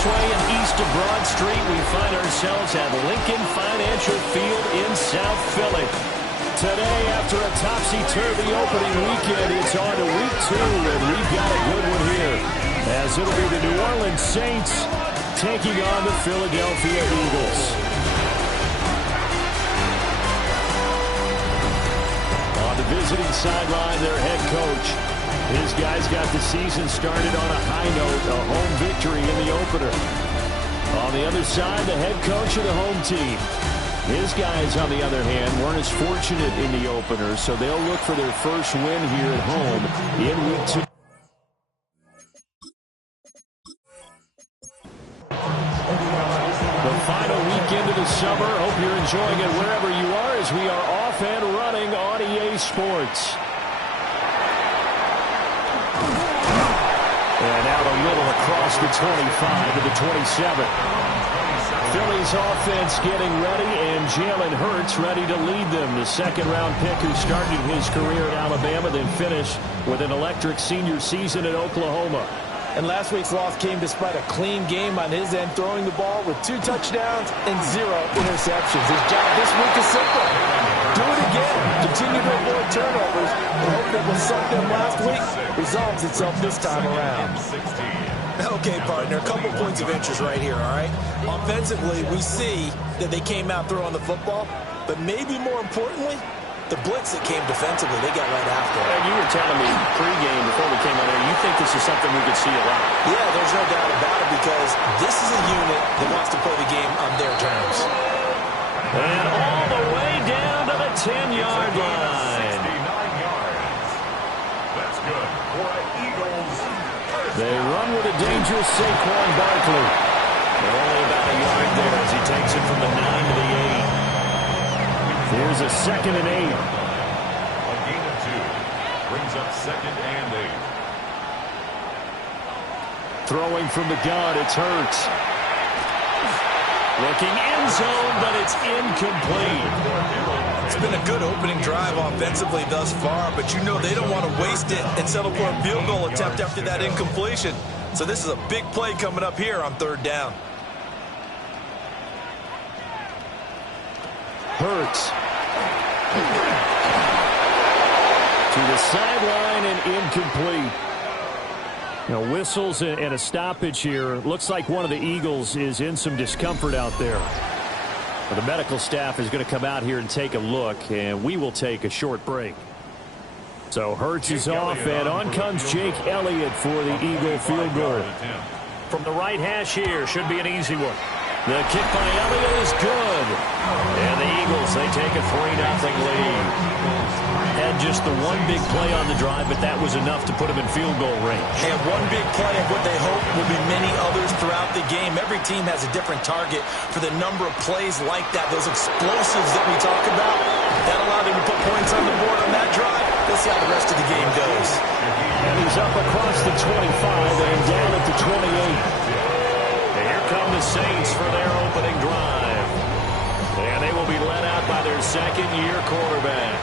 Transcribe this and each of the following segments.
this way and east of Broad Street, we find ourselves at Lincoln Financial Field in South Philly. Today, after a topsy-turvy opening weekend, it's on to week 2, and we've got a good one here, as it'll be the New Orleans Saints taking on the Philadelphia Eagles. On the visiting sideline, their head coach. His guys got the season started on a high note, a home victory in the opener. On the other side, the head coach of the home team. His guys, on the other hand, weren't as fortunate in the opener, so they'll look for their first win here at home in week 2. The final weekend of the summer. Hope you're enjoying it wherever you are as we are off and running on EA Sports. And out a little across the 25 to the 27. Philly's offense getting ready, and Jalen Hurts ready to lead them. The second-round pick who started his career at Alabama, then finished with an electric senior season at Oklahoma. And last week's loss came despite a clean game on his end, throwing the ball with 2 touchdowns and 0 interceptions. His job this week is simple. Do it again. Continue to avoid turnovers and hope that what sucked them last week resolves itself this time around. Okay, partner, a couple points of interest right here, all right? Offensively, we see that they came out throwing the football, but maybe more importantly, the blitz that came defensively, they got right after it. And you were telling me pregame before we came on here, you think this is something we could see a lot. Yeah, there's no doubt about it, because this is a unit that wants to play the game on their terms. And all the way down to the 10-yard line. 69 yards. That's good for Eagles. They run with a dangerous Saquon Barkley. They're only about a yard there as he takes it from the 9 to the 8. Here's a 2nd and 8. A gain of 2 brings up 2nd and 8. Throwing from the gun, it's Hurts. Looking end zone, but it's incomplete. It's been a good opening drive offensively thus far, but you know they don't want to waste it and settle for a field goal attempt after that incompletion. So this is a big play coming up here on 3rd down. Hurts. To the sideline and incomplete. You know, whistles and a stoppage here. Looks like one of the Eagles is in some discomfort out there. Well, the medical staff is going to come out here and take a look, and we will take a short break. So Hurts is off, and on comes Jake Elliott for the Eagle field goal. From the right hash here, should be an easy one. The kick by Elliott is good. And the Eagles, they take a 3-0 lead. Had just the one big play on the drive, but that was enough to put them in field goal range. And one big play of what they hope will be many others throughout the game. Every team has a different target for the number of plays like that, those explosives that we talk about. That allowed them to put points on the board on that drive. Let's see how the rest of the game goes. And he's up across the 25 and down at the 28. And here come the Saints for their opening drive. And they will be led out by their second-year quarterback.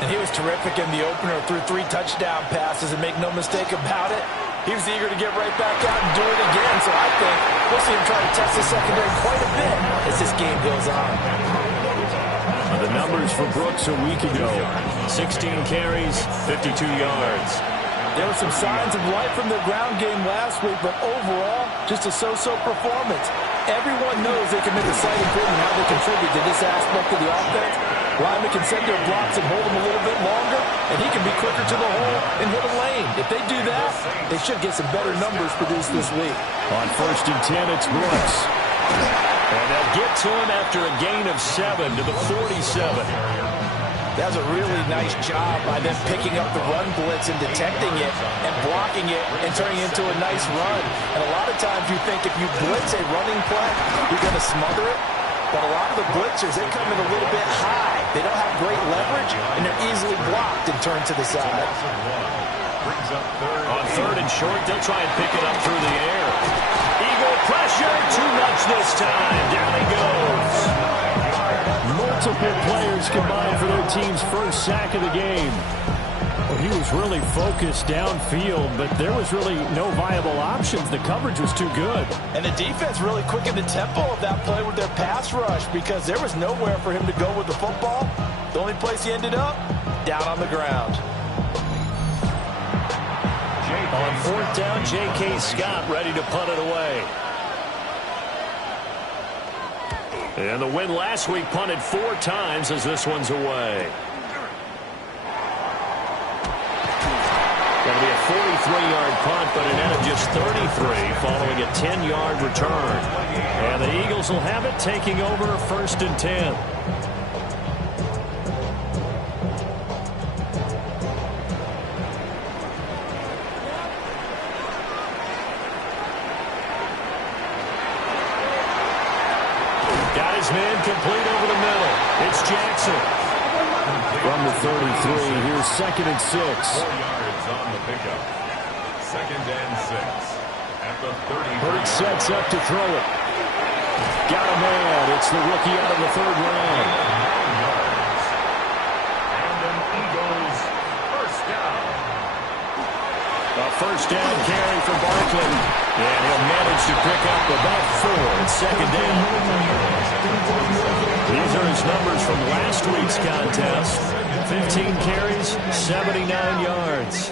And he was terrific in the opener, threw 3 touchdown passes, and make no mistake about it, he was eager to get right back out and do it again. So I think we'll see him try to test the secondary quite a bit as this game goes on. The numbers for Brooks a week ago: 16 carries, 52 yards. There were some signs of life from their ground game last week, but overall, just a so-so performance. Everyone knows they can make a slight improvement in how they contribute to this aspect of the offense. Lyman can send their blocks and hold them a little bit longer, and he can be quicker to the hole and hit a lane. If they do that, they should get some better numbers produced this week. On 1st and 10, it's Brooks. And they'll get to him after a gain of 7 to the 47. That was a really nice job by them picking up the run blitz and detecting it and blocking it and turning it into a nice run. And a lot of times you think if you blitz a running play, you're going to smother it. But a lot of the blitzers, they come in a little bit high. They don't have great leverage, and they're easily blocked and turned to the side. On 3rd and short, they'll try and pick it up through the air. Eagle pressure, too much this time. Down he goes. Multiple players combined for their team's first sack of the game. Well, He was really focused downfield, but there was really no viable options. The coverage was too good. And the defense really quickened the tempo of that play with their pass rush because there was nowhere for him to go with the football. The only place he ended up, down on the ground. On fourth down, J.K. Scott ready to punt it away. And the win last week punted 4 times as this one's away. Going to be a 43-yard punt, but an end of just 33 following a 10-yard return. And the Eagles will have it, taking over 1st and 10. Got his man complete over the middle. It's Jackson. From the 33, here's 2nd and 6. 4 yards on the pickup. 2nd and 6 at the 30. Hurts sets up to throw it. Got a man. It's the rookie out of the 3rd round. 9 yards. And an Eagles first down. A first down carry for Barkley. And he'll manage to pick up about 4 in 2nd down. These are his numbers from last week's contest. 15 carries, 79 yards.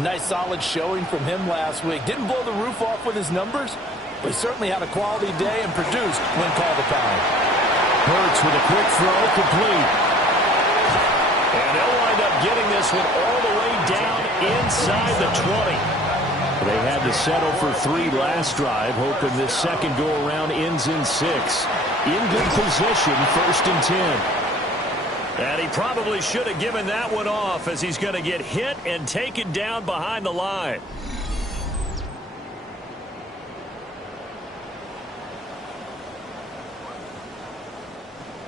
Nice solid showing from him last week. Didn't blow the roof off with his numbers, but he certainly had a quality day and produced when called upon. Hurts with a quick throw, complete. And they'll wind up getting this one all the way down inside the 20. They had to settle for 3 last drive, hoping this second go-around ends in 6. In good position, 1st and 10. And he probably should have given that one off as he's going to get hit and taken down behind the line.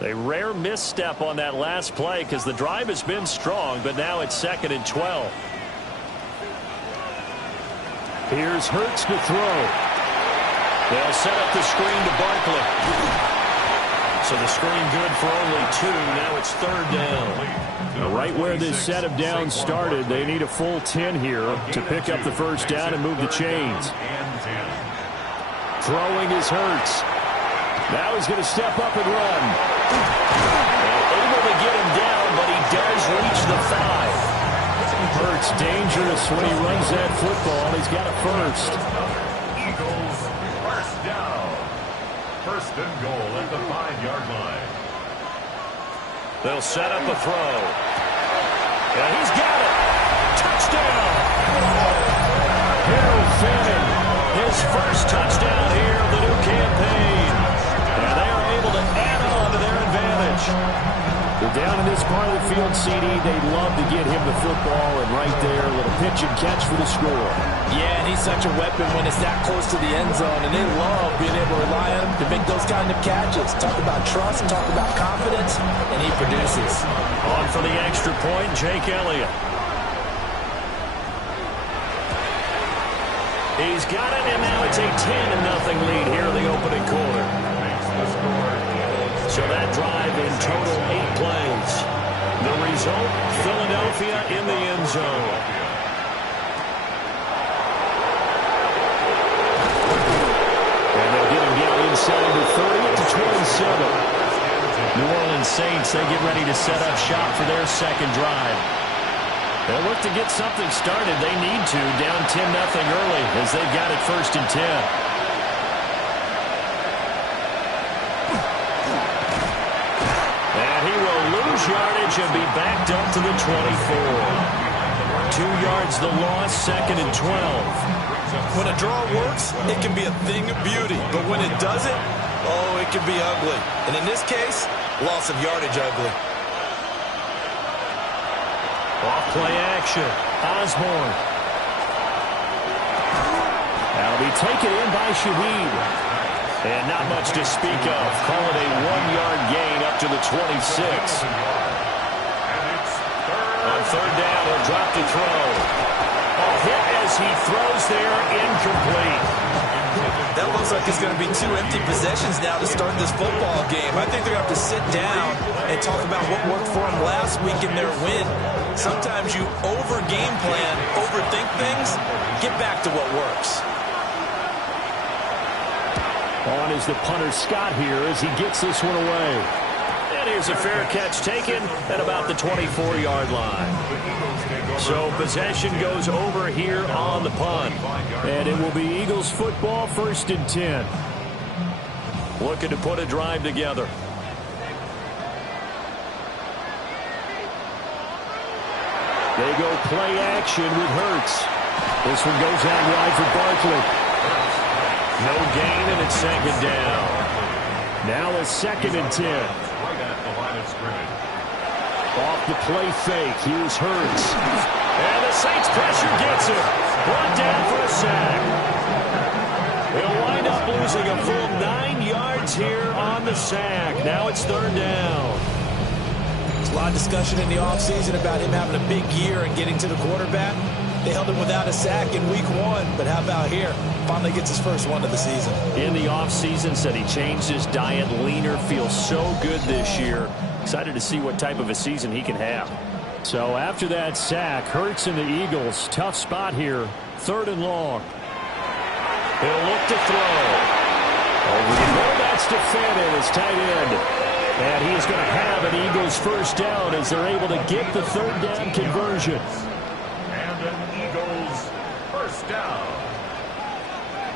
A rare misstep on that last play because the drive has been strong, but now it's 2nd and 12. Here's Hurts to throw. They'll set up the screen to Barkley. So the screen good for only 2. Now it's 3rd down. Right where this set of downs started, they need a full 10 here to pick up the first down and move the chains. Throwing is Hurts. Now he's going to step up and run. Able to get him down, but he does reach the 5. Hurts dangerous when he runs that football. He's got a first. Eagles first down. 1st and goal at the 5-yard line. They'll set up a throw. And he's got it. Touchdown. Harold Fanning, his first touchdown here of the new campaign. And they are able to add on to their advantage. They're down in this part of the field, CD. They'd love to get him the football, and right there, a little pitch and catch for the score. Yeah, and he's such a weapon when it's that close to the end zone, and they love being able to rely on him to make those kind of catches. Talk about trust, talk about confidence, and he produces. On for the extra point, Jake Elliott. He's got it, and now it's a 10-0 lead here in the opening quarter. So that drive in total 8 plays. The result, Philadelphia in the end zone. And they'll get him down inside the 30 to 27. New Orleans Saints, they get ready to set up shop for their second drive. They'll look to get something started. They need to, down 10-0 early as they've got it 1st and 10. Yardage and be backed up to the 24. 2 yards the loss, 2nd and 12. When a draw works, it can be a thing of beauty. But when it doesn't, oh, it can be ugly. And in this case, loss of yardage ugly. Off play action. Osborne. That'll be taken in by Shaheed. And not much to speak of. Call it a 1-yard gain up to the 26. On 3rd down, he'll drop to throw. A hit as he throws there, incomplete. That looks like it's going to be 2 empty possessions now to start this football game. I think they're going to have to sit down and talk about what worked for them last week in their win. Sometimes you over-game plan, overthink things. Get back to what works. On is the punter Scott here as he gets this one away. And here's a fair catch taken at about the 24-yard line. So possession goes over here on the punt. And it will be Eagles football, 1st and 10. Looking to put a drive together. They go play action with Hurts. This one goes out wide for Barkley. No gain, and it's 2nd down. Now a 2nd and 10. Right at the line of scrimmage. Off the play fake. Here's Hurts. And the Saints pressure gets him. Brought down for a sack. They'll wind up losing a full 9 yards here on the sack. Now it's 3rd down. There's a lot of discussion in the offseason about him having a big year and getting to the quarterback. They held him without a sack in week 1, but how about here? Finally gets his first one of the season. In the offseason, said he changed his diet, leaner, feels so good this year. Excited to see what type of a season he can have. So after that sack, Hurts and the Eagles, tough spot here, 3rd and long. He'll look to throw. Over the middle, that's defended as tight end. And he's going to have an Eagles 1st down as they're able to get the 3rd down conversion. And an Eagles 1st down.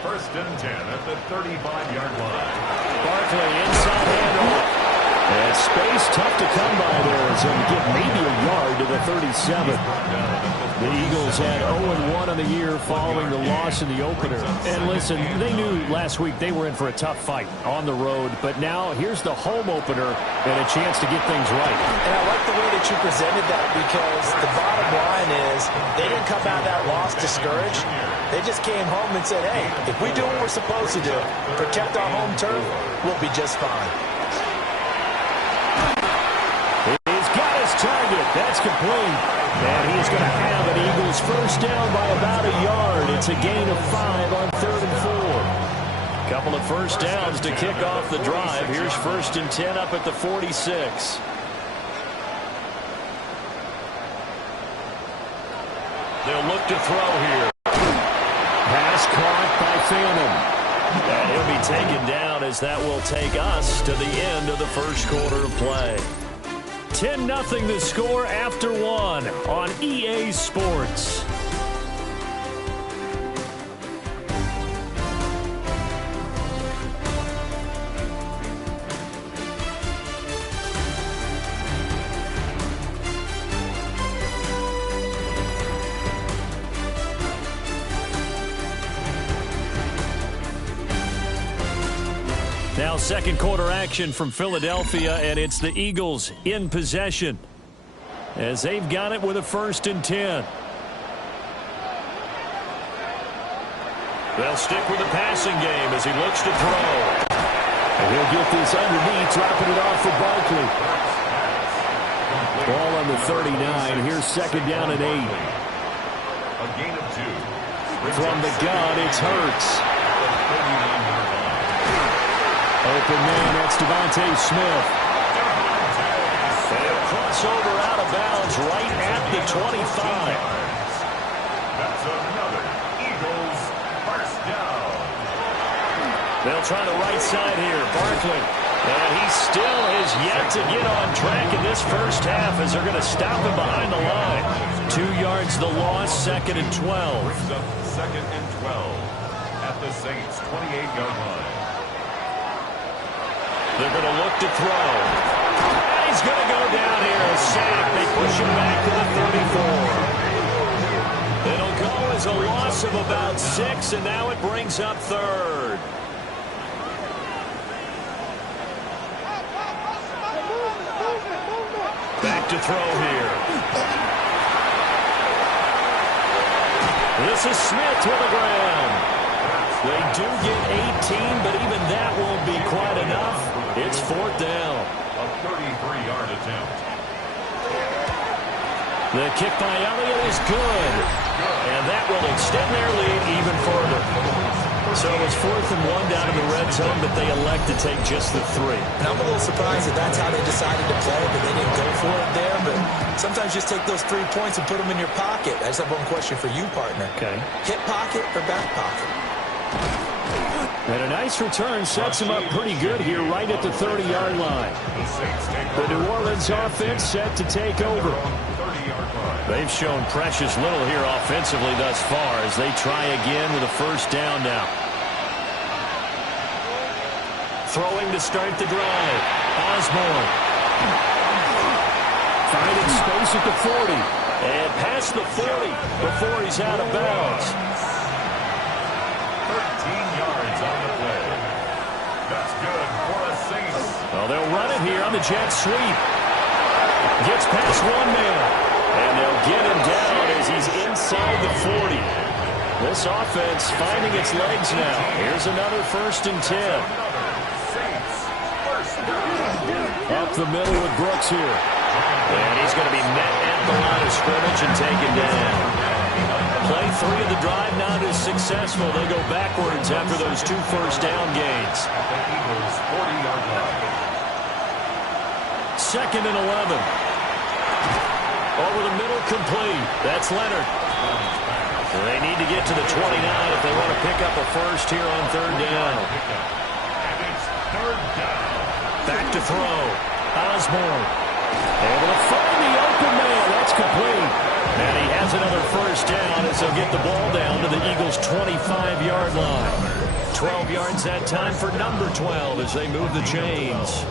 1st and 10 at the 35-yard line. Barkley inside handoff. And space tough to come by there as he'll get maybe a yard to the 37. The Eagles had 0-1 on the year following the loss in the opener. And listen, they knew last week they were in for a tough fight on the road. But now here's the home opener and a chance to get things right. And I like the way that you presented that because the bottom line is they didn't come out of that loss discouraged. They just came home and said, hey, if we do what we're supposed to do, protect our home turf, we'll be just fine. He's got his target. That's complete. And he's going to have an Eagles 1st down by about a yard. It's a gain of 5 on 3rd and 4. Couple of 1st downs to kick off the drive. Here's 1st and 10 up at the 46. They'll look to throw here. Pass caught by Phantom. And he'll be taken down as that will take us to the end of the 1st quarter of play. 10-0 the score after 1 on EA Sports. Now 2nd quarter action from Philadelphia, and it's the Eagles in possession as they've got it with a 1st and 10. They'll stick with the passing game as he looks to throw. And he'll get this underneath, dropping it off for Barkley. Ball on the 39. Here's 2nd down and 8. A gain of 2. From the gun, it's Hurts. Open man, that's Devontae Smith. They'll cross over out of bounds right at the 25. That's another Eagles 1st down. They'll try the right side here. Barkley. And he still has yet to get on track in this 1st half as they're going to stop him behind the line. 2 yards the loss, 2nd and 12. Brings up 2nd and 12 at the Saints' 28-yard line. They're going to look to throw. And he's going to go down here. A sack. They push him back to the 34. It'll go as a loss of about 6, and now it brings up 3rd. Back to throw here. This is Smith to the ground. They do get 18, but even that won't be quite enough. It's 4th down. A 33-yard attempt. The kick by Elliott is good. And that will extend their lead even further. So it was 4th and 1 down in the red zone, but they elect to take just the 3. And I'm a little surprised that that's how they decided to play, that they didn't go for it there. But sometimes just take those 3 points and put them in your pocket. I just have one question for you, partner. Okay. Hip pocket or back pocket? And a nice return sets him up pretty good here right at the 30-yard line. The New Orleans offense set to take over. They've shown precious little here offensively thus far as they try again with a first down now. Throwing to start the drive. Osborne. Finding space at the 40. And past the 40 before he's out of bounds. 13 yards on the play. That's good for a Saints. Well, they'll run it here on the jet sweep. Gets past one man. And they'll get him down as he's inside the 40. This offense finding its legs now. Here's another 1st and 10. Up the middle with Brooks here. And he's going to be met at the line of scrimmage and taken down. Play 3 of the drive not as successful. They go backwards after those 2 first down gains. 2nd and 11. Over the middle, complete. That's Leonard. They need to get to the 29 if they want to pick up a first here on 3rd down. And it's 3rd down. Back to throw. Osborne. Able to find the open man. That's complete. And he has another first down as they'll get the ball down to the Eagles' 25-yard line. 12 yards that time for number 12 as they move the chains.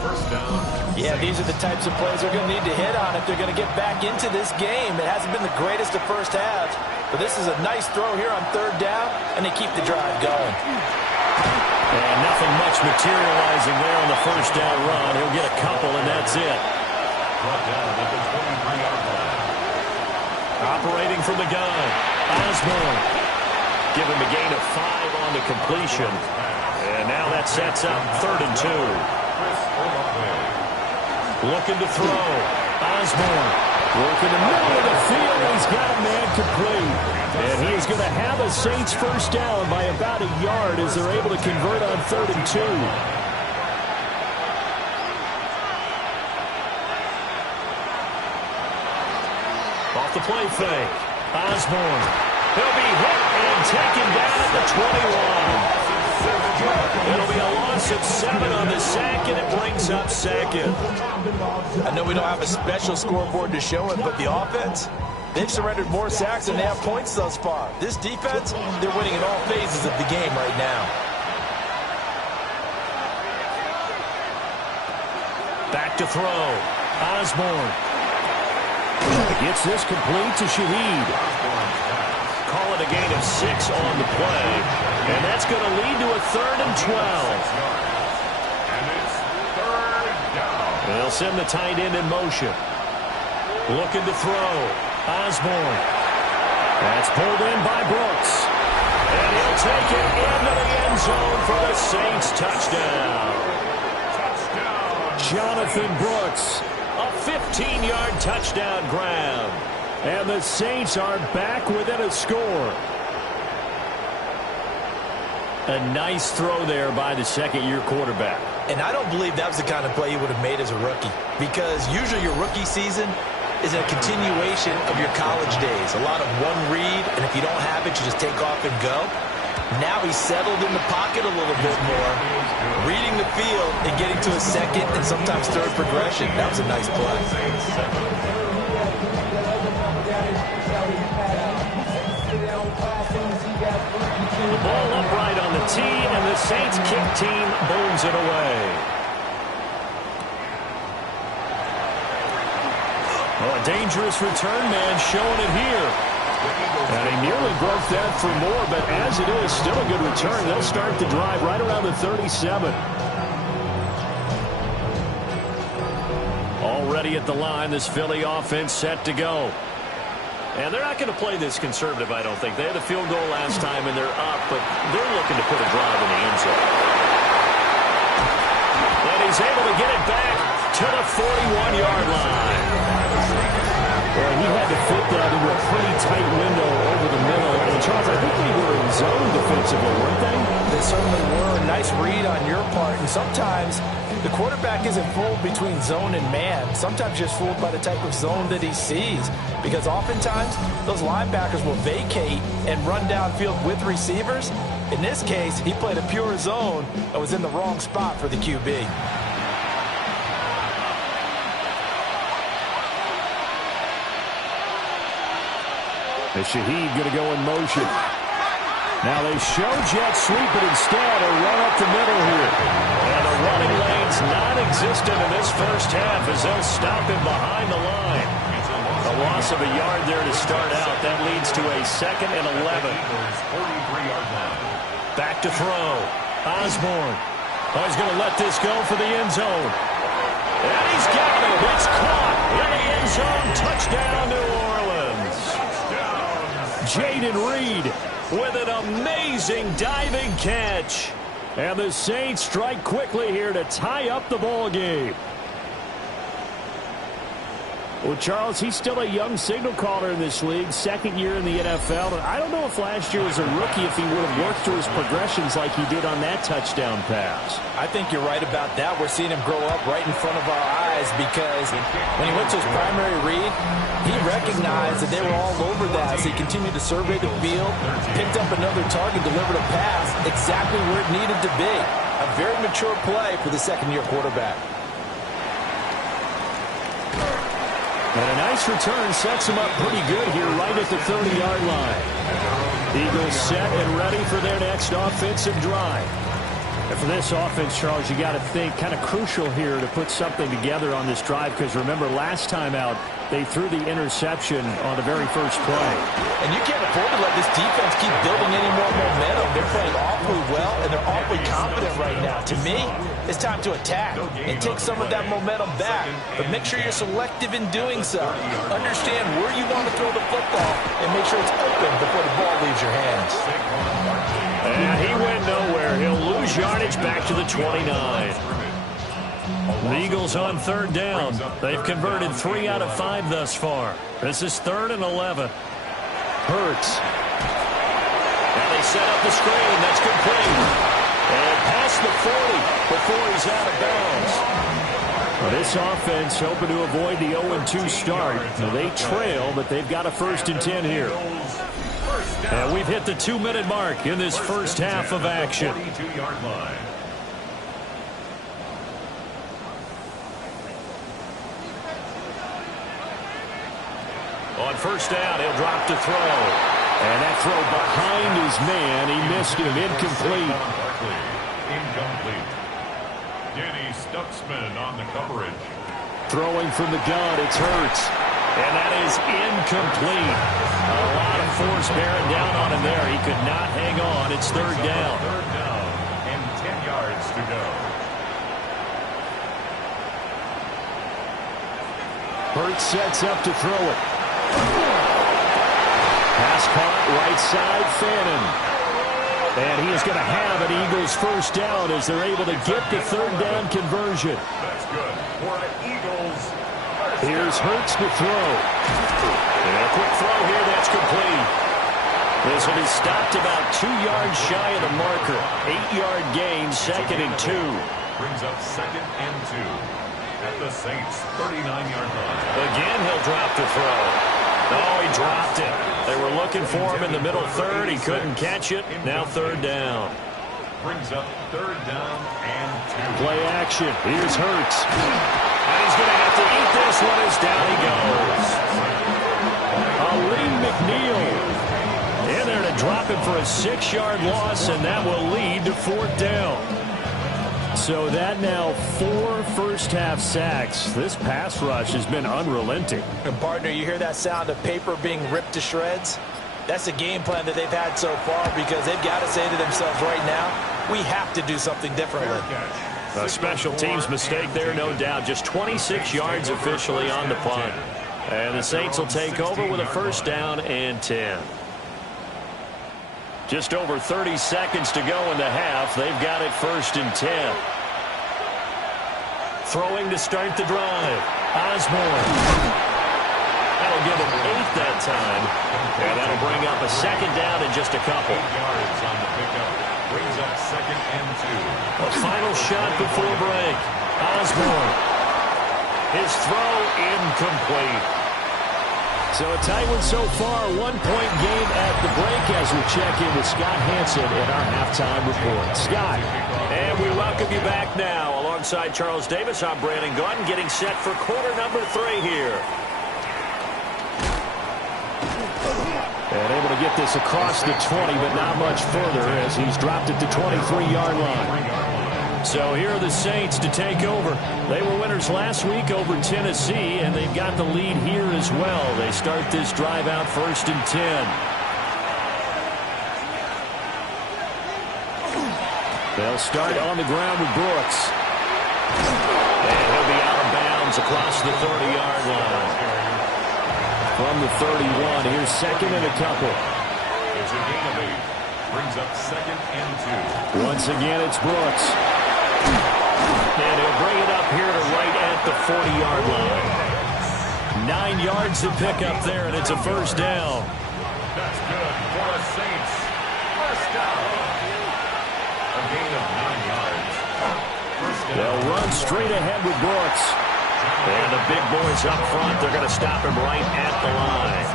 First down. Yeah, these are the types of plays they're going to need to hit on if they're going to get back into this game. It hasn't been the greatest of first halves, but this is a nice throw here on 3rd down, and they keep the drive going. And nothing much materializing there on the first down run. He'll get a couple, and that's it. Brought down at the 23-yard line. Operating from the gun. Osborne. Give him a gain of 5 on the completion. And now that sets up 3rd and 2. Looking to throw. Osborne. Working the middle of the field. He's got a man complete. And he is going to have a Saints first down by about a yard as they're able to convert on 3rd and 2. Off the play fake. Osborne. He'll be hit and taken down at the 21. It'll be a loss of 7 on the sack, and it brings up 2nd. I know we don't have a special scoreboard to show it, but the offense, they've surrendered more sacks than they have points thus far. This defense, they're winning in all phases of the game right now. Back to throw. Osborne. Gets this complete to Shaheed. Call it a gain of 6 on the play. And that's going to lead to a 3rd and 12. And it's 3rd down. They'll send the tight end in motion. Looking to throw. Osborne. That's pulled in by Brooks. And he'll take it into the end zone for the Saints touchdown. Jonathan Brooks. A 15-yard touchdown grab. And the Saints are back within a score. A nice throw there by the second-year quarterback. And I don't believe that was the kind of play he would have made as a rookie, because usually your rookie season is a continuation of your college days. A lot of one read, and if you don't have it, you just take off and go. Now he's settled in the pocket a little bit more, reading the field and getting to a second and sometimes third progression. That was a nice play. The ball upright on the tee, and the Saints kick team booms it away. Oh, a dangerous return man showing it here. And he nearly broke that for more, but as it is, still a good return. They'll start the drive right around the 37. Already at the line, this Philly offense set to go. And they're not going to play this conservative, I don't think. They had a field goal last time, and they're up, but they're looking to put a drive in the end zone. And he's able to get it back to the 41-yard line. Well, he had to fit that into a pretty tight window over the middle, and And Charles, I think they were in zone defensively, weren't they? They certainly were. Nice read on your part. And sometimes the quarterback isn't fooled between zone and man. Sometimes just fooled by the type of zone that he sees. Because oftentimes, those linebackers will vacate and run downfield with receivers. In this case, he played a pure zone and was in the wrong spot for the QB. The Shaheed going to go in motion. Now they show jet sweep, but instead a run up the middle here. And the running lane's non-existent in this first half as they'll stop him behind the line. A loss of a yard there to start out. That leads to a 2nd and 11. Back to throw. Osborne. Oh, he's going to let this go for the end zone. And he's got it. It's caught in the end zone. Touchdown, New Orleans. Jaden Reed with an amazing diving catch. And the Saints strike quickly here to tie up the ball game. Well, Charles, he's still a young signal caller in this league, 2nd year in the NFL. And I don't know if last year as a rookie if he would have worked through his progressions like he did on that touchdown pass. I think you're right about that. We're seeing him grow up right in front of our eyes because when he went to his primary read, he recognized that they were all over that as he continued to survey the field, picked up another target, delivered a pass exactly where it needed to be. A very mature play for the 2nd-year quarterback. And a nice return sets him up pretty good here right at the 30-yard line. Eagles set and ready for their next offensive drive. And for this offense, Charles, you got to think kind of crucial here to put something together on this drive because remember last time out they threw the interception on the very first play. And you can't afford to let this defense keep building any more momentum. They're playing awfully well and they're awfully confident right now. To me, it's time to attack and take some of that momentum back. But make sure you're selective in doing so. Understand where you want to throw the football and make sure it's open before the ball leaves your hands. And he went nowhere. He'll lose yardage back to the 29. The Eagles on 3rd down. They've converted 3 out of 5 thus far. This is 3rd and 11. Hurts. Now they set up the screen. That's complete. And past the 40 before he's out of bounds. Well, this offense hoping to avoid the 0-2 start. Now they trail, but they've got a 1st and 10 here. And we've hit the 2-minute mark in this first half of action. On 1st down, he'll drop to throw. And that throw behind his man. He missed him. Incomplete. Incomplete. Danny Stutzman on the coverage. Throwing from the gun, it's Hurts. And that is incomplete. A lot of force bearing down on him there. He could not hang on. It's 3rd down. 3rd down and 10 yards to go. Hurts sets up to throw it. Pass caught right side, Fannin. And he is going to have an Eagles 1st down as they're able to get the 3rd down conversion. That's good for the Eagles. Here's Hurts to throw. And a quick throw here, that's complete. This will be stopped about 2 yards shy of the marker. 8-yard gain, 2nd and 2. Brings up 2nd and 2 at the Saints' 39-yard line. Again, he'll drop the throw. Oh, he dropped it. They were looking for him in the middle 3rd. He couldn't catch it. Now 3rd down. Brings up 3rd down and 2. Play action. Here's Hurts. And he's going to have to eat this one as down he goes. Aleem McNeil in there to drop him for a 6-yard loss, and that will lead to 4th down. So that now 4 first-half sacks. This pass rush has been unrelenting. And partner, you hear that sound of paper being ripped to shreds? That's the game plan that they've had so far because they've got to say to themselves right now, we have to do something differently. A special teams mistake there, no doubt. Just 26 yards officially on the punt. And the Saints will take over with a 1st down and 10. Just over 30 seconds to go in the half. They've got it 1st and 10. Throwing to start the drive. Osborne. That'll they'll give him 8 that time. And that'll bring up a second down in just a couple. 8 yards on the pickup. Brings up 2nd and 2. A final shot before break. Osborne. His throw incomplete. So a tight one so far. 1-point game at the break as we check in with Scott Hanson in our halftime report. Scott. And we welcome you back now. Alongside Charles Davis, I'm Brandon Gaudin, getting set for quarter number 3 here. And able to get this across the 20, but not much further as he's dropped it to 23-yard line. So here are the Saints to take over. They were winners last week over Tennessee, and they've got the lead here as well. They start this drive out 1st and 10. They'll start on the ground with Brooks. And he'll be out of bounds across the 30-yard line. From the 31, here's 2nd and a couple. It's a gain of 8. Brings up 2nd and 2. Once again, it's Brooks. And he'll bring it up here to right at the 40-yard line. 9 yards to pick up there, and it's a 1st down. That's good for the Saints. 1st down. A gain of 9 yards. 1st down. They'll run straight ahead with Brooks. And the big boys up front, they're going to stop him right at the line.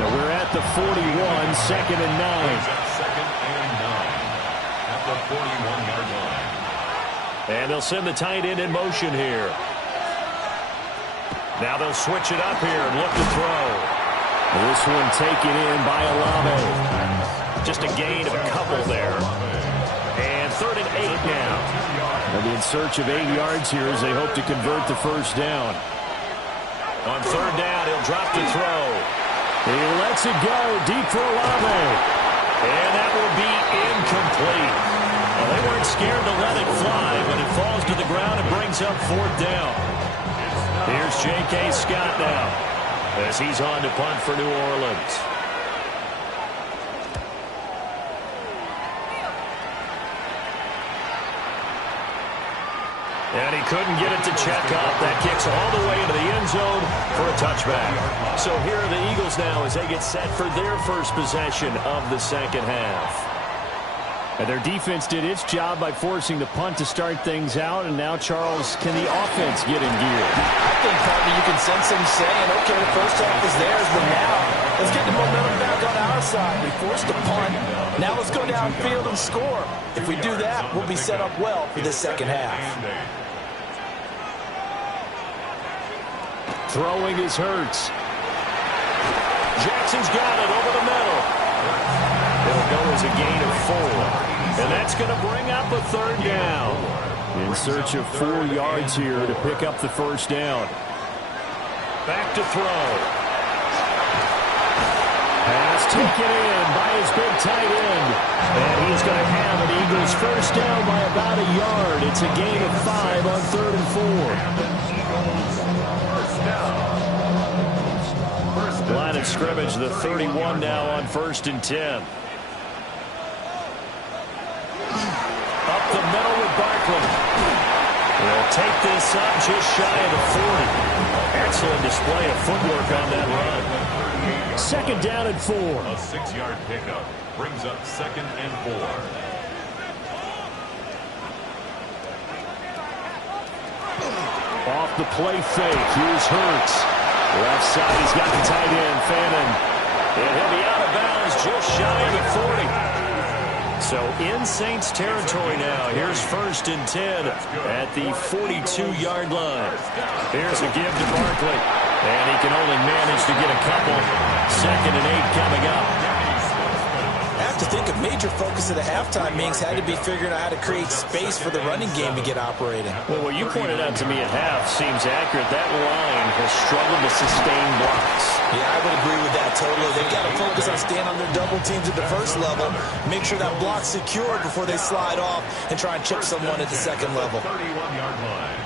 Now we're at the 41, 2nd and 9. 2nd and 9 at the 41-yard line. And they'll send the tight end in motion here. Now they'll switch it up here and look to throw. This one taken in by Olave. Just a gain of a couple there. And 3rd and 8 now. They'll be in search of 8 yards here as they hope to convert the 1st down. On 3rd down, he'll drop the throw. He lets it go deep for Olave. And that will be incomplete. Well, they weren't scared to let it fly, but it falls to the ground and brings up 4th down. Here's J.K. Scott now as he's on to punt for New Orleans. And he couldn't get it to check up. That kicks all the way into the end zone for a touchback. So here are the Eagles now as they get set for their first possession of the 2nd half. And their defense did its job by forcing the punt to start things out. And now, Charles, can the offense get in gear? I think, partner, you can sense them saying, okay, the 1st half is theirs, but now let's get the momentum back on our side. We forced a punt. Now let's go downfield and score. If we do that, we'll be set up well for this 2nd half. Throwing is Hurts. Jackson's got it over the middle. It'll go as a gain of 4. And that's going to bring up a 3rd down. In search of 4 yards here to pick up the 1st down. Back to throw. Pass taken in by his big tight end. And he's going to have an Eagles 1st down by about a yard. It's a gain of 5 on 3rd and 4. Line of scrimmage, the 31 now on 1st and 10. Up the middle with Barkley. They'll take this up just shy of the 40. Excellent display of footwork on that run. 2nd down and 4. A 6-yard pickup brings up 2nd and 4. Off the play fake. Here's Hurts. Left side, he's got the tight end, Fannin. And he'll be out of bounds just shy of the 40. So in Saints territory now. Here's 1st and 10 at the 42-yard line. Here's a give to Barkley. And he can only manage to get a couple. 2nd and 8 coming up. I have to think a major focus of the halftime meetings had to be figuring out how to create space for the running game to get operating. Well, what you pointed out to me at half seems accurate. That line has struggled to sustain blocks. Yeah, I would agree with that totally. They've got to focus on staying on their double teams at the 1st level, make sure that block's secured before they slide off and try and chip someone at the 2nd level. 31-yard line.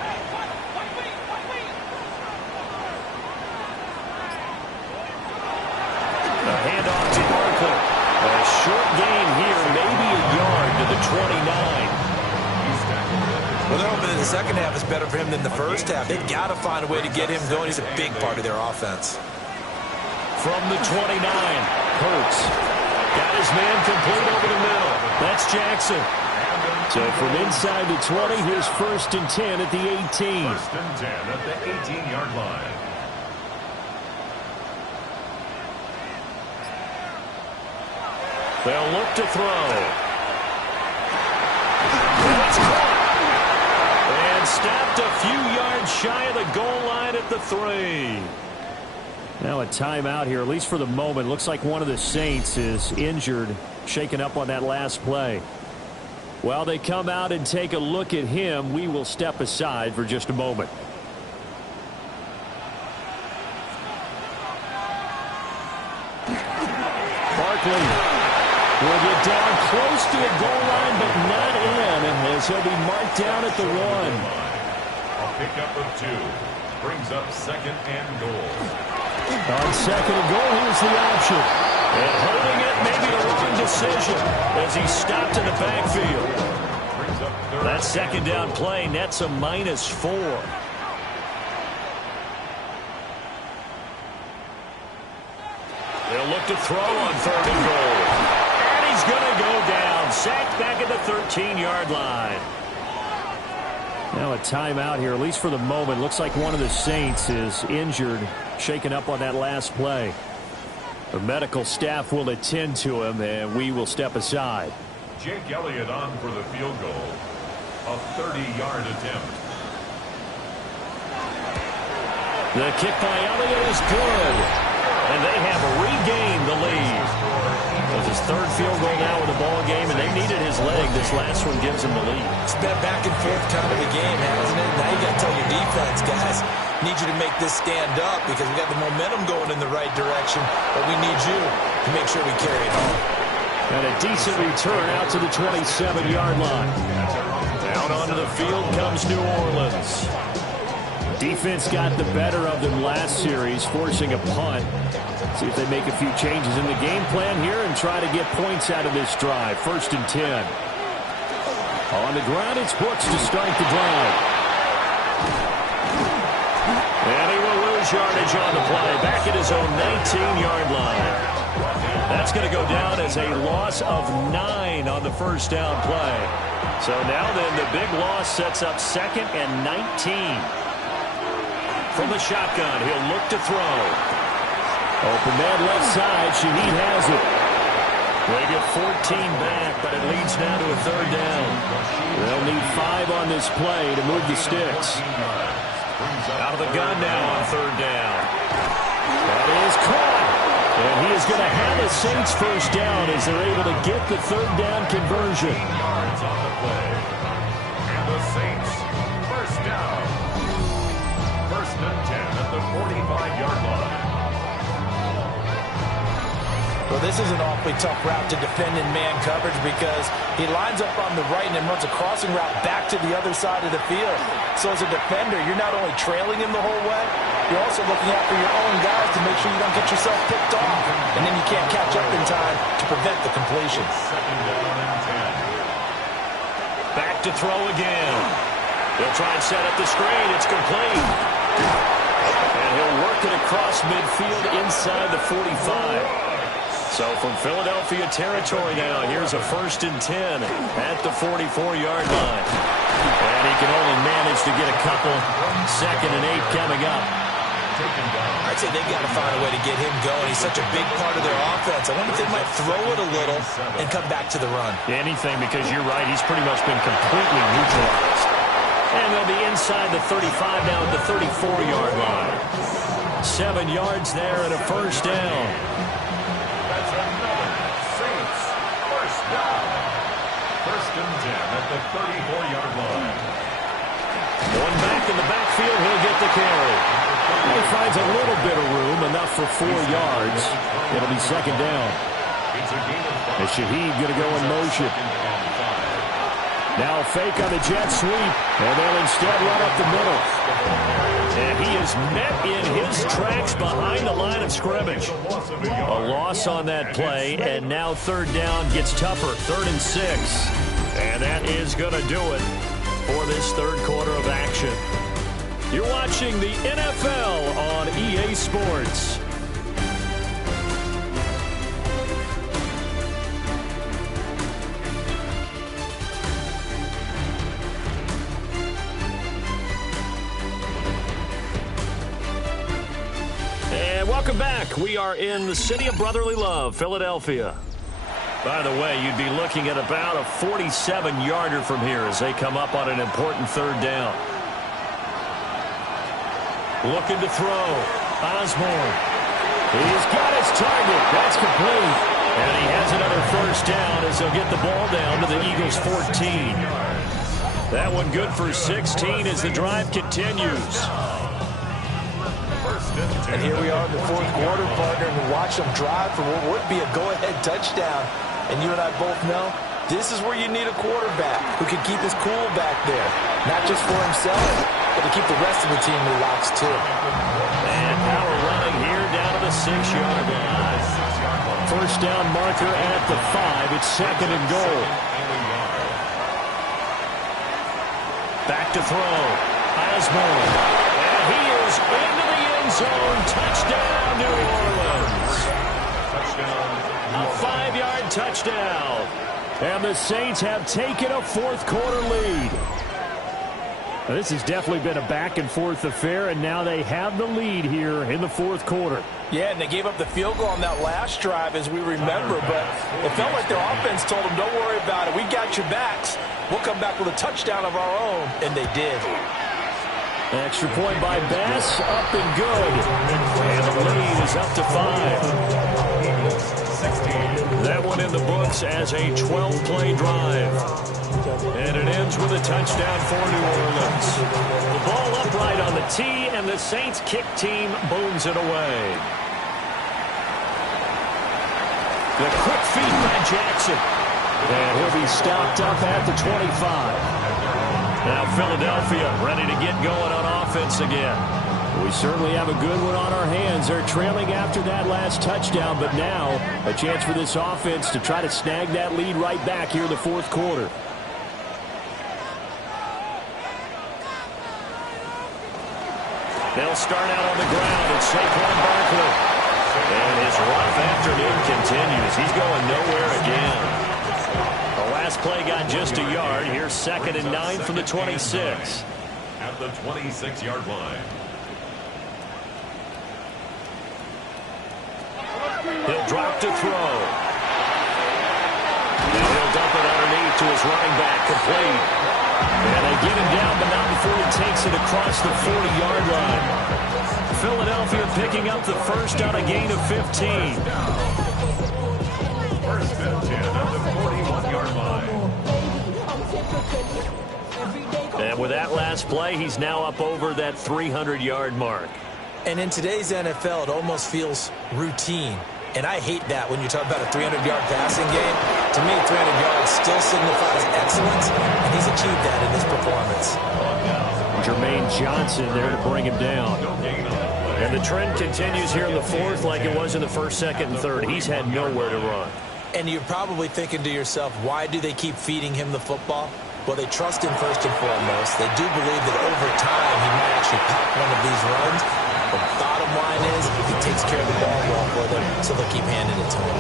A handoff to Barkley. A short gain here, maybe a yard to the 29. Well, they're hoping that the 2nd half is better for him than the 1st half. They've got to find a way to get him going. He's a big part of their offense. from the 29. Hurts. Got his man complete over the middle. That's Jackson. So from inside the 20, here's 1st and 10 at the 18. 1st and 10 at the 18-yard line. They'll look to throw. That's caught. And stopped a few yards shy of the goal line at the 3. Now a timeout here, at least for the moment. Looks like one of the Saints is injured, shaken up on that last play. While they come out and take a look at him, we will step aside for just a moment. Barkley will get down close to the goal line, but not in, as he'll be marked down at the 1. A pickup of 2. Brings up 2nd and goal. On 2nd and goal, here's the option. And holding it, maybe the wrong decision, as he stopped in the backfield. That 2nd down play nets a -4. They'll look to throw on 3rd and goal. And he's going to go down. Sacked back at the 13-yard line. Now a timeout here, at least for the moment. Looks like one of the Saints is injured, shaken up on that last play. The medical staff will attend to him, and we will step aside. Jake Elliott on for the field goal. A 30-yard attempt. The kick by Elliott is good. And they have regained the lead. It's his 3rd field goal now in the ball game, and they needed his leg. This last one gives them the lead. It's been back and forth kind of a game, hasn't it? Now you got to tell your defense, guys, need you to make this stand up because we got the momentum going in the right direction, but we need you to make sure we carry it home. And a decent return out to the 27-yard line. Down onto the field comes New Orleans. Defense got the better of them last series, forcing a punt. See if they make a few changes in the game plan here and try to get points out of this drive. 1st and 10. On the ground, it's Brooks to start the drive. And he will lose yardage on the play. Back at his own 19-yard line. That's going to go down as a loss of 9 on the 1st down play. So now then the big loss sets up 2nd and 19. From the shotgun, he'll look to throw. Open man left side. Shaheed has it. They get 14 back, but it leads now to a 3rd down. They'll need 5 on this play to move the sticks. Out of the gun now on 3rd down. That is caught. And he is going to have a Saints 1st down as they're able to get the 3rd down conversion. Yards on the play. And the Saints 1st down. 1st and 10 at the 45-yard line. Well, this is an awfully tough route to defend in man coverage because he lines up on the right and then runs a crossing route back to the other side of the field. So as a defender, you're not only trailing him the whole way, you're also looking out for your own guys to make sure you don't get yourself picked off. And then you can't catch up in time to prevent the completion. 2nd down and 10. Back to throw again. He'll try and set up the screen. It's complete. And he'll work it across midfield inside the 45. So from Philadelphia territory now, here's a 1st and 10 at the 44-yard line. And he can only manage to get a couple. 2nd and 8 coming up. I'd say they've got to find a way to get him going. He's such a big part of their offense. I wonder if they might throw it a little and come back to the run. Anything, because you're right, he's pretty much been completely neutralized. And they'll be inside the 35 now at the 34-yard line. 7 yards there and a 1st down. That's another Saints 1st down. 1st and 10 at the 34-yard line. One back in the backfield, he'll get the carry. He finds a little bit of room, enough for 4 yards. It'll be 2nd down. And Shaheed going to go in motion. Now fake on the jet sweep, and they'll instead run up the middle. And he is met in his tracks behind the line of scrimmage. A loss on that play, and now 3rd down gets tougher. 3rd and 6. And that is going to do it for this 3rd quarter of action. You're watching the NFL on EA Sports. Welcome back. We are in the city of brotherly love, Philadelphia. By the way, you'd be looking at about a 47-yarder from here as they come up on an important third down. Looking to throw. Osborne. He's got his target. That's complete. And he has another first down as they'll get the ball down to the Eagles' 14. That one good for 16 as the drive continues. And here we are in the fourth quarter, partner, and we watch them drive for what would be a go-ahead touchdown. And you and I both know this is where you need a quarterback who can keep his cool back there. Not just for himself, but to keep the rest of the team relaxed too. And power running here down to the 6-yard line. First down marker at the 5. It's second and goal. Back to throw. Osborne. And he is into the end zone. Touchdown, New Orleans. A 5-yard touchdown. And the Saints have taken a fourth quarter lead. Now, this has definitely been a back-and-forth affair, and now they have the lead here in the fourth quarter. Yeah, and they gave up the field goal on that last drive, as we remember, but it felt like their offense told them, don't worry about it. We got your backs. We'll come back with a touchdown of our own, and they did. Extra point by Bass, up and good. And the lead is up to 5. That one in the books as a 12-play drive. And it ends with a touchdown for New Orleans. The ball upright on the tee, and the Saints kick team booms it away. The quick feed by Jackson. And he'll be stopped up at the 25. Now Philadelphia ready to get going on offense again. We certainly have a good one on our hands. They're trailing after that last touchdown, but now a chance for this offense to try to snag that lead right back here in the fourth quarter. They'll start out on the ground. It's Saquon Barkley. And his rough afternoon continues. He's going nowhere again. The last play got just a yard. Here's 2nd and 9 from the 26. At the 26-yard line. He'll drop to throw. And he'll dump it underneath to his running back, complete. And they get him down, but not before he takes it across the 40-yard line. Philadelphia picking up the first on a gain of 15. First and 10 at the 41-yard line. And with that last play, he's now up over that 300-yard mark. And in today's NFL, it almost feels routine. And I hate that when you talk about a 300-yard passing game. To me, 300 yards still signifies excellence, and he's achieved that in this performance. Jermaine Johnson there to bring him down. And the trend continues here in the fourth like it was in the first, second, and third. He's had nowhere to run. And you're probably thinking to yourself, why do they keep feeding him the football? Well, they trust him first and foremost. They do believe that over time he might actually pop one of these runs. The bottom line is he takes care of the ball well for them, so they'll keep handing it to him.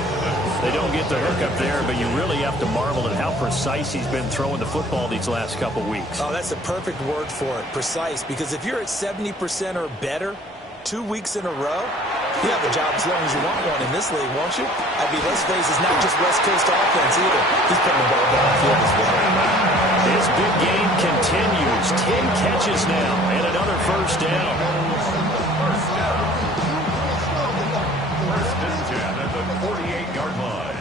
They don't get the hook up there, but you really have to marvel at how precise he's been throwing the football these last couple weeks. Oh, that's the perfect word for it, precise, because if you're at 70% or better 2 weeks in a row, you have a job as long as you want one in this league, won't you? I mean, let's face it, it's not just West Coast offense either. He's putting the ball downfield as well. His big game continues. 10 catches now and another first down. First and 10 at the 48-yard line.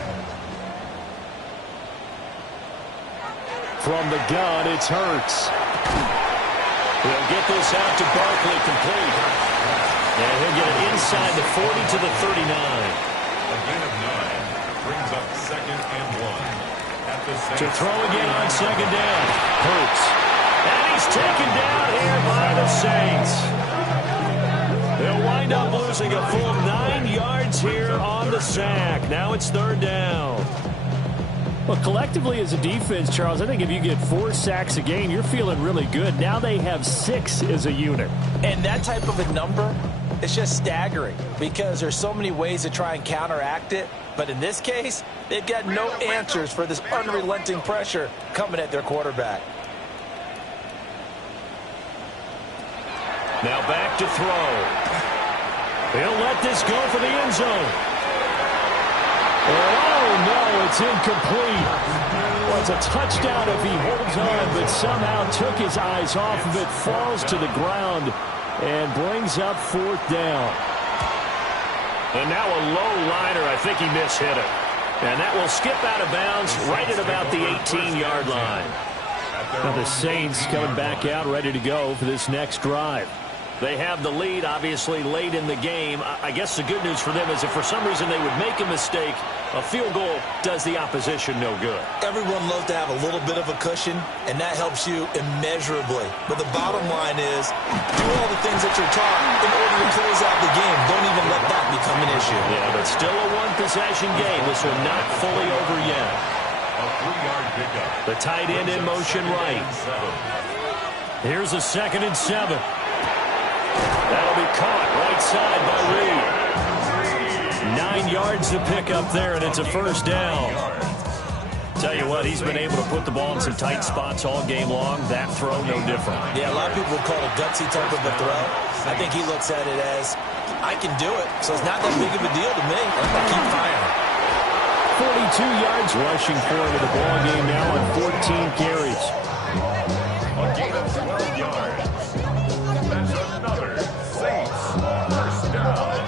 From the gun, it's Hurts. He'll get this out to Barkley, complete. And he'll get it inside the 40 to the 39. A gain of 9 brings up 2nd and 1. At the To throw again on second down. Hurts. And he's taken down here by the Saints. They'll wind up losing a full 9 yards here on the sack. Now it's third down. Well, collectively as a defense, Charles, I think if you get 4 sacks a game, you're feeling really good. Now they have 6 as a unit. And that type of a number, it's just staggering because there's so many ways to try and counteract it. But in this case, they've got no answers for this unrelenting pressure coming at their quarterback. Now back to throw. He'll let this go for the end zone. Oh, no, it's incomplete. Well, it's a touchdown if he holds on, but somehow took his eyes off of it, falls to the ground, and brings up fourth down. And now a low liner. I think he mishit it. And that will skip out of bounds right at about the 18-yard line. Now the Saints coming back out, ready to go for this next drive. They have the lead, obviously, late in the game. I guess the good news for them is if for some reason they would make a mistake, a field goal does the opposition no good. Everyone loves to have a little bit of a cushion, and that helps you immeasurably. But the bottom line is, do all the things that you're taught in order to close out the game. Don't even let that become an issue. Yeah, but still a one-possession game. This one not fully over yet. A 3-yard pickup. The tight end in motion right. Here's a 2nd and 7. That'll be caught right side by Reed. 9 yards to pick up there, and it's a first down. Tell you what, he's been able to put the ball in some tight spots all game long. That throw, no different. Yeah, a lot of people call it a gutsy type of a throw. I think he looks at it as, I can do it, so it's not that big of a deal to me. I keep firing. 42 yards rushing for him in the ball game now on 14 carries. A gain of 12 yards. That's another Saints first down.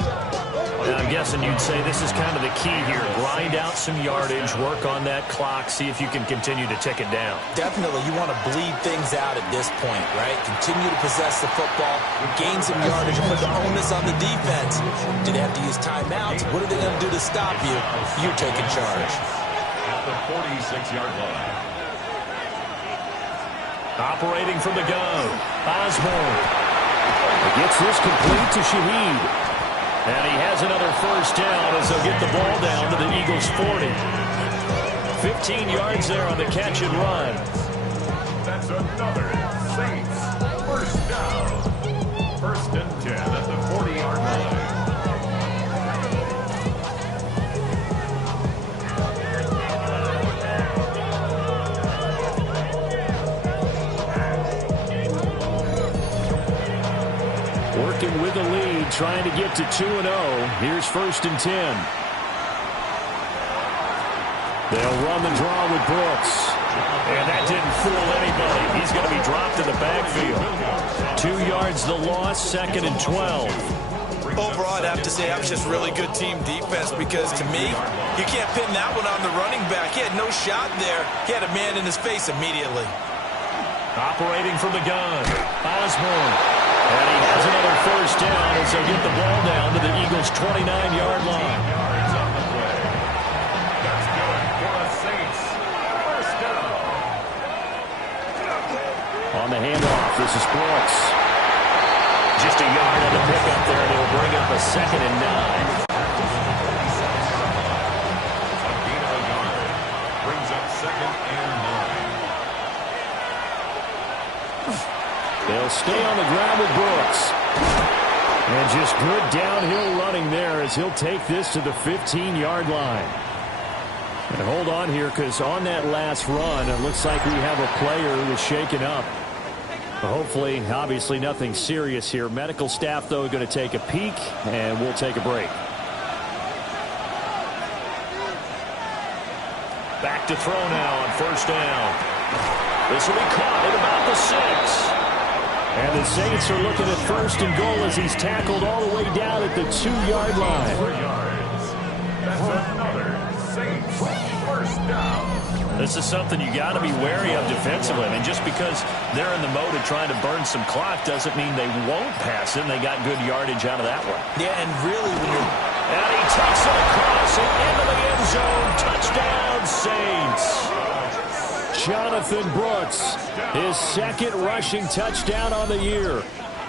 And I'm guessing you'd say this is kind of the key here. Grind out some yardage, work on that clock, see if you can continue to tick it down. Definitely, you want to bleed things out at this point, right? Continue to possess the football, gain some yardage, put the onus on the defense. Do they have to use timeouts? What are they going to do to stop you? You're taking charge. At the 46-yard line. Operating from the gun, Osborne. He gets this complete to Shaheed. And he has another first down as they'll get the ball down to the Eagles' 40. 15 yards there on the catch and run. That's another Saints first down. First and 10 at the 40-yard line. Working with the lead, trying to get to 2-0. Here's 1st and 10. They'll run the draw with Brooks. And that didn't fool anybody. He's going to be dropped in the backfield. 2 yards the loss, 2nd and 12. Overall, I'd have to say that was just really good team defense because, to me, you can't pin that one on the running back. He had no shot there. He had a man in his face immediately. Operating from the gun, Osborne. And he has another first down as they'll get the ball down to the Eagles' 29-yard line. Yards on the play. That's good for the Saints. First down. On the handoff, this is Brooks. Just a yard on the pickup there, and he'll bring up a 2nd and 9. A gain of a yard. Brings up 2nd and 9. They'll stay on the ground with Brooks. And just good downhill running there as he'll take this to the 15-yard line. And hold on here because on that last run, it looks like we have a player who was shaken up. Hopefully, obviously nothing serious here. Medical staff, though, going to take a peek, and we'll take a break. Back to throw now on first down. This will be caught at about the 6. And the Saints are looking at 1st and goal as he's tackled all the way down at the 2-yard line. 4 yards. That's another Saints first down. This is something you got to be wary of defensively. I mean, just because they're in the mode of trying to burn some clock doesn't mean they won't pass him. They got good yardage out of that one. Yeah, and really when you're... And he takes it across and into the end zone. Touchdown, Saints. Jonathan Brooks, his 2nd rushing touchdown on the year.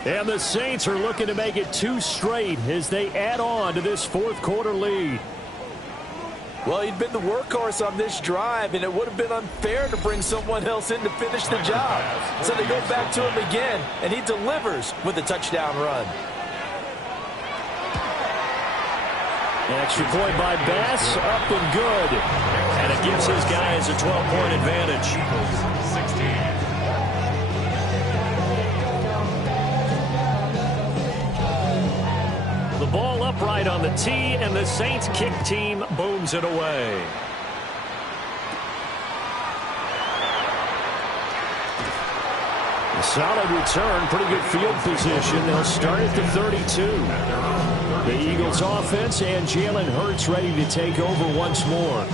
And the Saints are looking to make it 2 straight as they add on to this 4th quarter lead. Well, he'd been the workhorse on this drive, and it would have been unfair to bring someone else in to finish the job. So they go back to him again, and he delivers with a touchdown run. Extra point by Bass, up and good. And it gives his guys a 12-point advantage. 16. The ball the tee, and the Saints kick team booms it away. A solid return, pretty good field position. They'll start at the 32. The Eagles offense and Jalen Hurts ready to take over once more.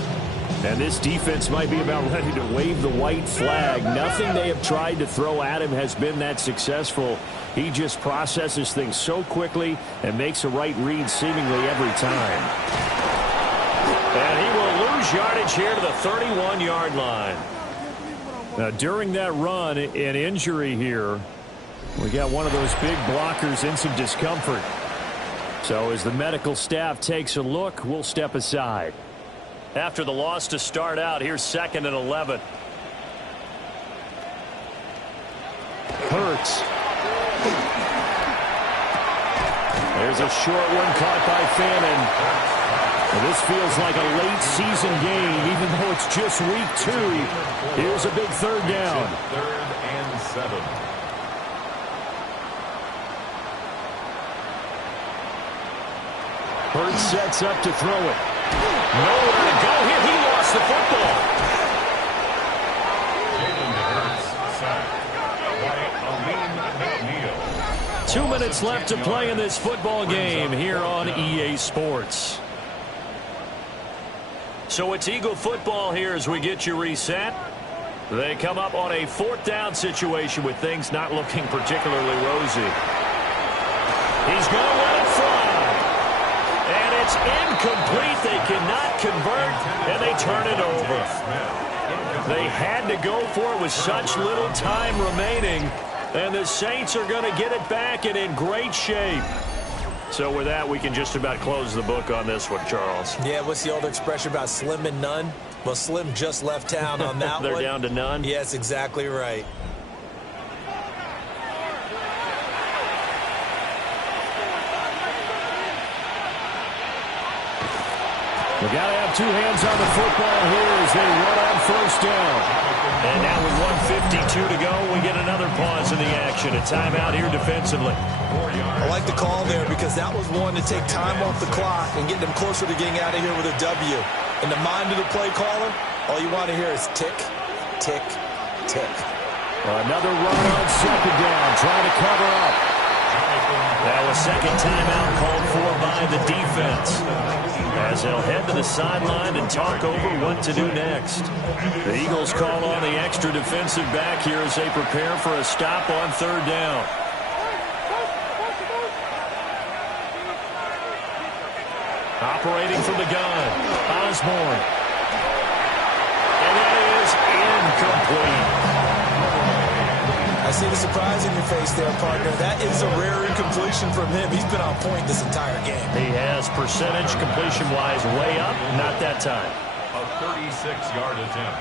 And this defense might be about ready to wave the white flag. Nothing they have tried to throw at him has been that successful. He just processes things so quickly and makes a right read seemingly every time. And he will lose yardage here to the 31-yard line. Now, during that run, an injury here. We got one of those big blockers in some discomfort. So as the medical staff takes a look, we'll step aside. After the loss to start out, here's 2nd and 11. Hurts. There's a short one caught by Fannin. Well, this feels like a late season game, even though it's just week 2. Here's a big 3rd down. 3rd and 7. Hurts sets up to throw it. Nowhere to go here. He lost the football. Jalen Hurts sacked by Alim McNeil. 2 minutes left to play in this football game here on EA Sports. So it's Eagle football here as we get you reset. They come up on a 4th down situation with things not looking particularly rosy. He's going to let it fly. And it's incomplete. They cannot convert, and they turn it over. They had to go for it with such little time remaining, and the Saints are going to get it back and in great shape. So with that, we can just about close the book on this one, Charles. Yeah, what's the old expression about slim and none? Well, Slim just left town on that They're one. down to none? Yes, exactly right. We got to have 2 hands on the football here as they run on 1st down. And now with 1:52 to go, we get another pause in the action. A timeout here defensively. I like the call there because that was one to take time off the clock and get them closer to getting out of here with a W. In the mind of the play caller, all you want to hear is tick, tick, tick. Another run on 2nd down, trying to cover up. Now a second timeout called for by the defense, as they'll head to the sideline and talk over what to do next. The Eagles call on the extra defensive back here as they prepare for a stop on 3rd down. Operating from the gun, Osborne. And that is incomplete. I see the surprise in your face there, partner. That is a rare incompletion from him. He's been on point this entire game. He has percentage completion-wise way up, not that time. A 36-yard attempt.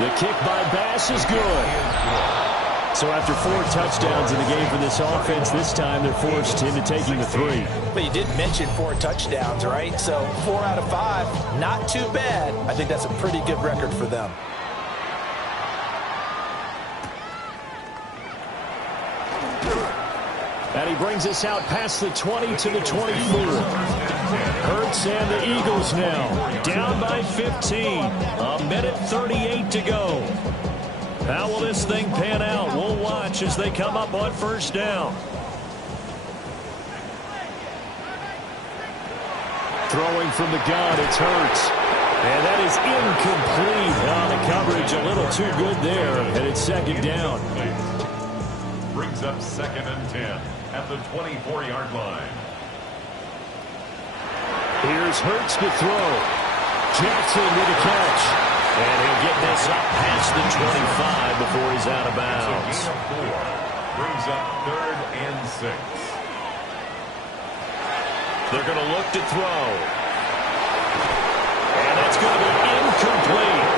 The kick by Bass is good. So after 4 touchdowns in the game for this offense, this time they're forced into taking the 3. But you did mention 4 touchdowns, right? So 4 out of 5, not too bad. I think that's a pretty good record for them. And he brings us out past the 20 to the 24. Hurts and the Eagles now down by 15. 1:38 to go. How will this thing pan out? We'll watch as they come up on 1st down. Throwing from the gun, it's Hurts. And that is incomplete. The coverage a little too good there. And it's 2nd down. Brings up 2nd and 10 at the 24-yard line. Here's Hurts to throw. Jackson with a catch. And he'll get this up past the 25 before he's out of bounds. So gain of 4 brings up 3rd and 6. They're going to look to throw. And that's going to be incomplete.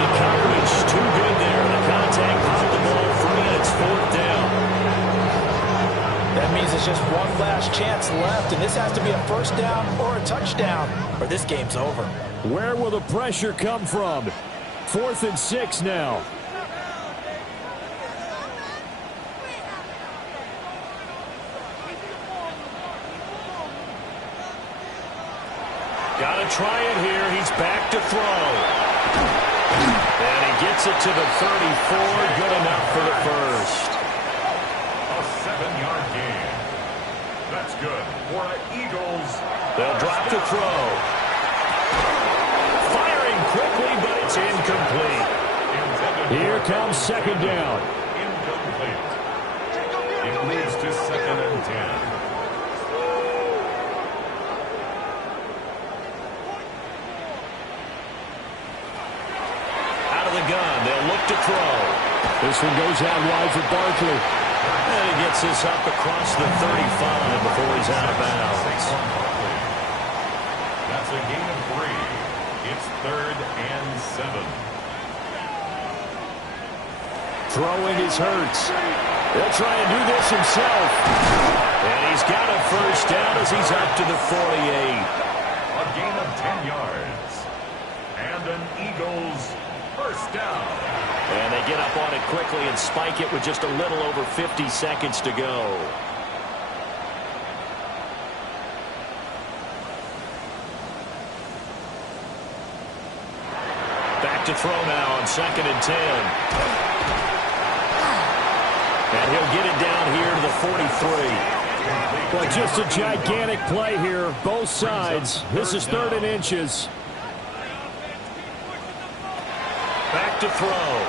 The coverage too good there. The contact popped the ball free, and it's 4th down. That means there's just one last chance left, and this has to be a 1st down or a touchdown, or this game's over. Where will the pressure come from? 4th and 6 now. Got to try it here. He's back to throw. And he gets it to the 34. Good enough for the first. A 7-yard gain. That's good for the Eagles. They'll drop to throw. Firing quickly, but it's incomplete. Here comes second down. Incomplete. It leads to 2nd and 10. Out of the gun, they'll look to throw. This one goes out wide for Barkley. And he gets this up across the 35 before he's out of bounds. That's a gain of 3. It's 3rd and 7. Throwing is Hurts. He'll try and do this himself. And he's got a first down as he's up to the 48. A gain of 10 yards. And an Eagles first down. And they get up on it quickly and spike it with just a little over 50 seconds to go. Back to throw now on 2nd and 10. And he'll get it down here to the 43. Well, just a gigantic play here, both sides. This is 3rd and inches. Back to throw.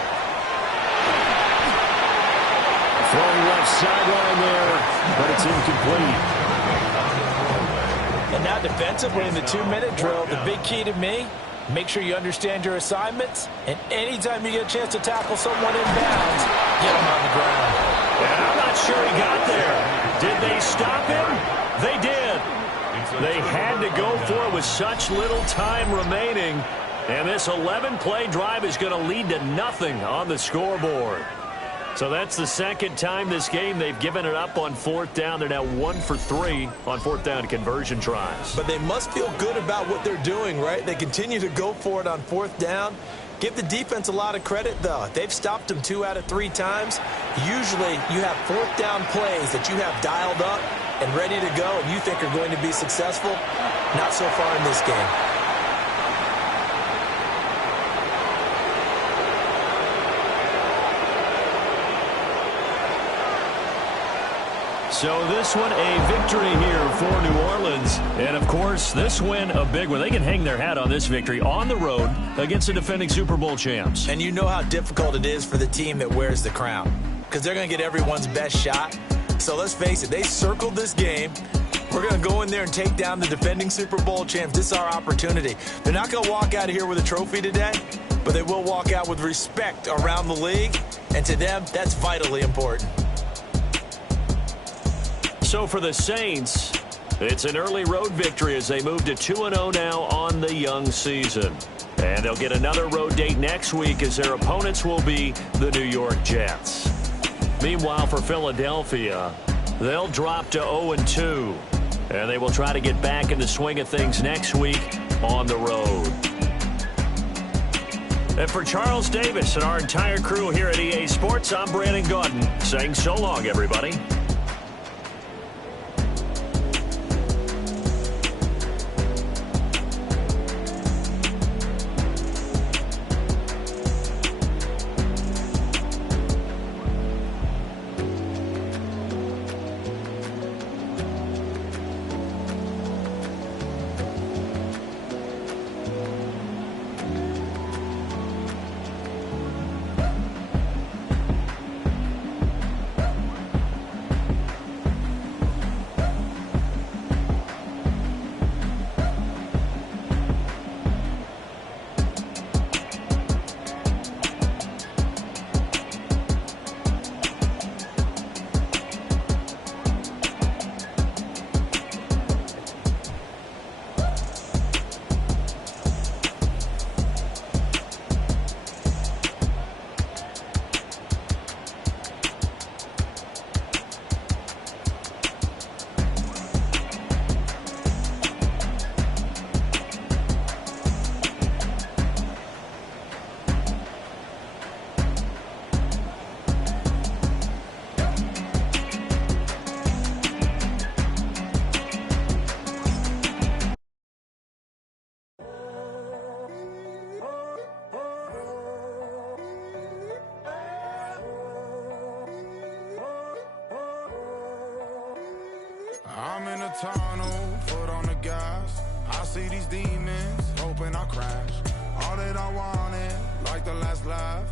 Throwing left sideline there, but it's incomplete. And now defensively in the 2-minute drill, the big key to me, make sure you understand your assignments, and anytime you get a chance to tackle someone in bounds, get them on the ground. And I'm not sure he got there. Did they stop him? They did. They had to go for it with such little time remaining. And this 11-play drive is going to lead to nothing on the scoreboard. So that's the second time this game they've given it up on 4th down. They're now 1 for 3 on 4th down conversion tries. But they must feel good about what they're doing, right? They continue to go for it on 4th down. Give the defense a lot of credit, though. They've stopped them 2 out of 3 times. Usually you have 4th down plays that you have dialed up and ready to go and you think are going to be successful. Not so far in this game. So this one a victory here for New Orleans. And, of course, this win a big one. They can hang their hat on this victory on the road against the defending Super Bowl champs. And you know how difficult it is for the team that wears the crown, because they're going to get everyone's best shot. So let's face it, they circled this game. We're going to go in there and take down the defending Super Bowl champs. This is our opportunity. They're not going to walk out of here with a trophy today, but they will walk out with respect around the league. And to them, that's vitally important. So for the Saints, it's an early road victory as they move to 2-0 now on the young season. And they'll get another road date next week as their opponents will be the New York Jets. Meanwhile, for Philadelphia, they'll drop to 0-2. And they will try to get back in the swing of things next week on the road. And for Charles Davis and our entire crew here at EA Sports, I'm Brandon Gaudin saying so long, everybody. I'm in a tunnel, foot on the gas. I see these demons, hoping I crash. All that I wanted, like the last laugh.